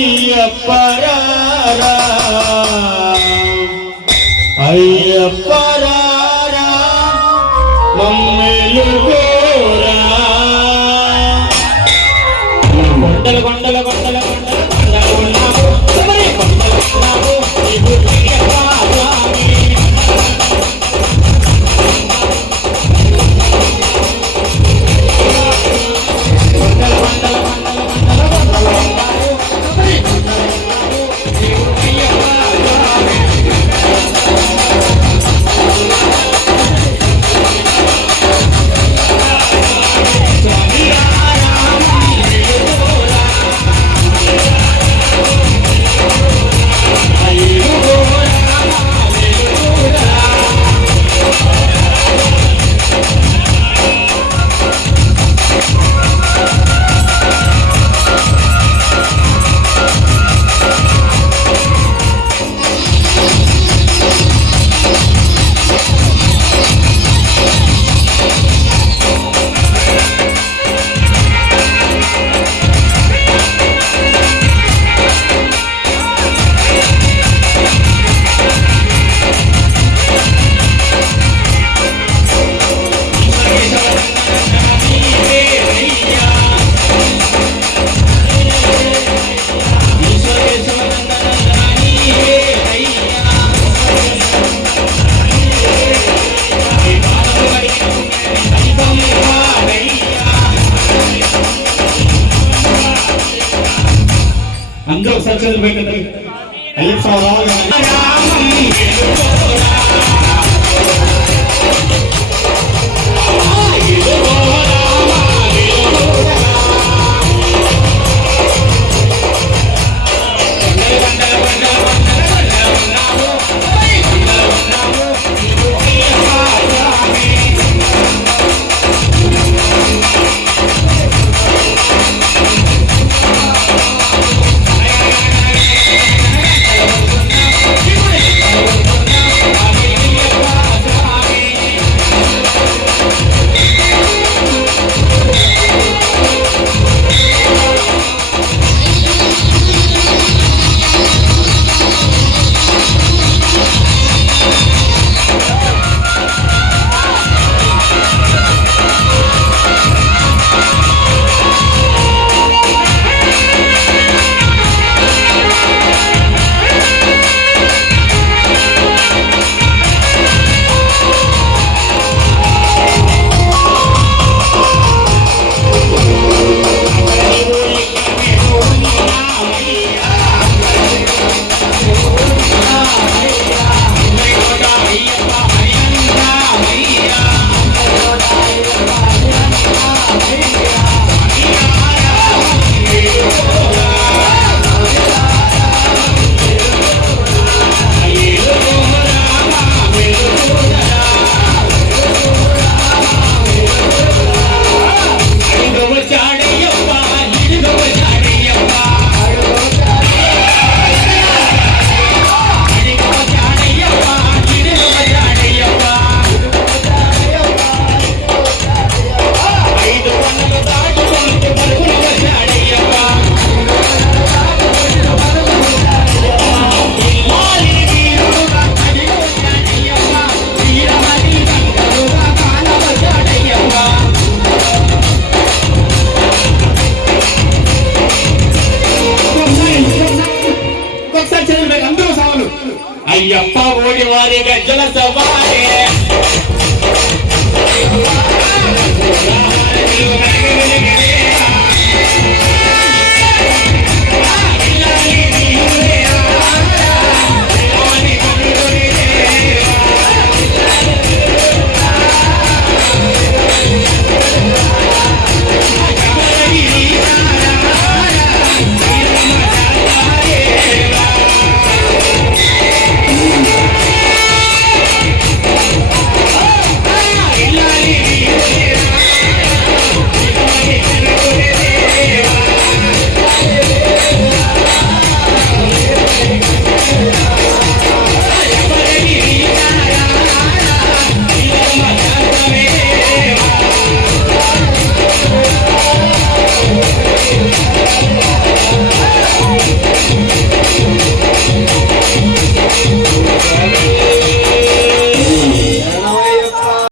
అయ్యప్పరారా అయ్యప్పరారా మమ్మెలుగోరా కొండల కొండల కొండల కొండల కొండలు ఉన్నాము మరి కొండలు ఉన్నాము నీవు చేతులు పెట్టండి అయ్యప్ప రావాలి అయ్యప్ప ఓడి వారి గజ్జల సవారే